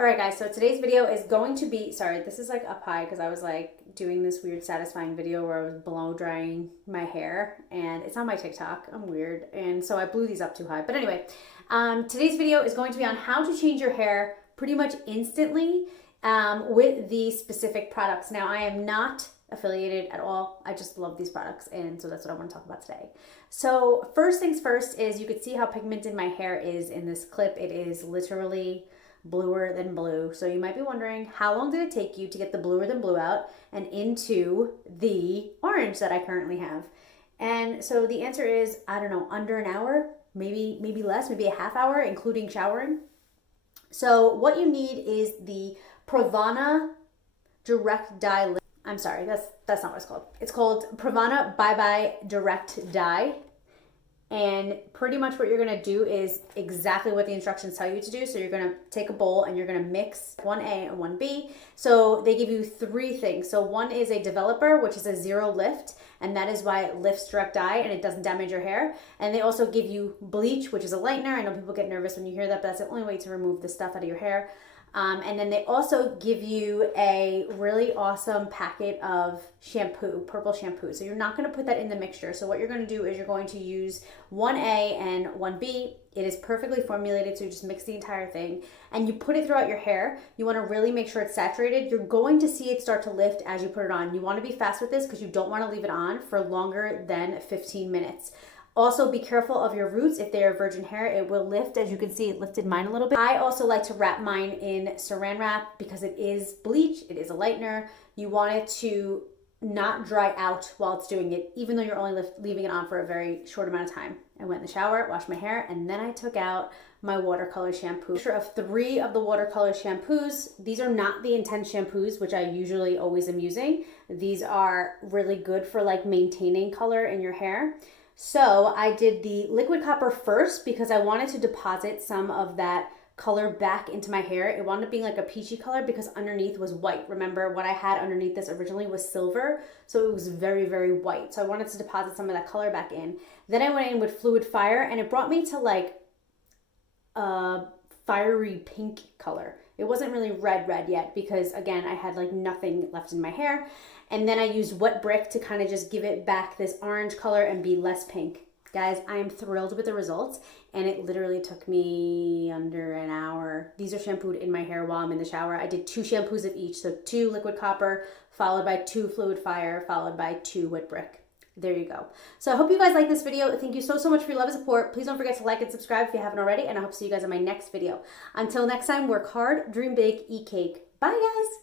All right, guys, so today's video is going to be, sorry, this is like up high because I was like doing this weird satisfying video where I was blow drying my hair and it's on my TikTok. I'm weird. And so I blew these up too high. But anyway, today's video is going to be on how to change your hair pretty much instantly with these specific products. Now, I am not affiliated at all. I just love these products, and so that's what I want to talk about today. So first things first is you could see how pigmented my hair is in this clip. It is literally bluer than blue. So you might be wondering, how long did it take you to get the bluer than blue out and into the orange that I currently have? And so the answer is, I don't know, under an hour, maybe less, maybe a half hour, including showering. So what you need is the PRAVANA Direct Dye. I'm sorry, that's not what it's called. It's called PRAVANA Bye Bye Direct Dye. And pretty much what you're gonna do is exactly what the instructions tell you to do. So you're gonna take a bowl and you're gonna mix 1A and 1B. So they give you three things. So one is a developer, which is a zero lift, and that is why it lifts direct dye and it doesn't damage your hair. And they also give you bleach, which is a lightener. I know people get nervous when you hear that, but that's the only way to remove the stuff out of your hair. And then they also give you a really awesome packet of shampoo, purple shampoo. So you're not going to put that in the mixture. So what you're going to do is you're going to use 1A and 1B. It is perfectly formulated, so you just mix the entire thing. And you put it throughout your hair. You want to really make sure it's saturated. You're going to see it start to lift as you put it on. You want to be fast with this because you don't want to leave it on for longer than 15 minutes. Also, be careful of your roots. If they are virgin hair, it will lift. As you can see, it lifted mine a little bit. I also like to wrap mine in saran wrap because it is bleach. It is a lightener. You want it to not dry out while it's doing it, even though you're only leaving it on for a very short amount of time. I went in the shower, washed my hair, and then I took out my watercolor shampoo. Picture of 3 of the watercolor shampoos. These are not the Intense shampoos, which I usually always am using. These are really good for like maintaining color in your hair. So I did the liquid copper first because I wanted to deposit some of that color back into my hair. It wound up being like a peachy color because underneath was white. Remember, what I had underneath this originally was silver, so it was very, very white. So I wanted to deposit some of that color back in. Then I went in with Fluid Fire, and it brought me to like a fiery pink color. It wasn't really red yet because, again, I had like nothing left in my hair. And then I used Wet Brick to kind of just give it back this orange color and be less pink. Guys, I am thrilled with the results, and it literally took me under an hour. These are shampooed in my hair while I'm in the shower. I did 2 shampoos of each, so 2 liquid copper, followed by 2 Fluid Fire, followed by 2 Wet Brick. There you go. So I hope you guys like this video. Thank you so much for your love and support. Please don't forget to like and subscribe if you haven't already, and I hope to see you guys in my next video. Until next time, work hard, dream big, eat cake. Bye, guys.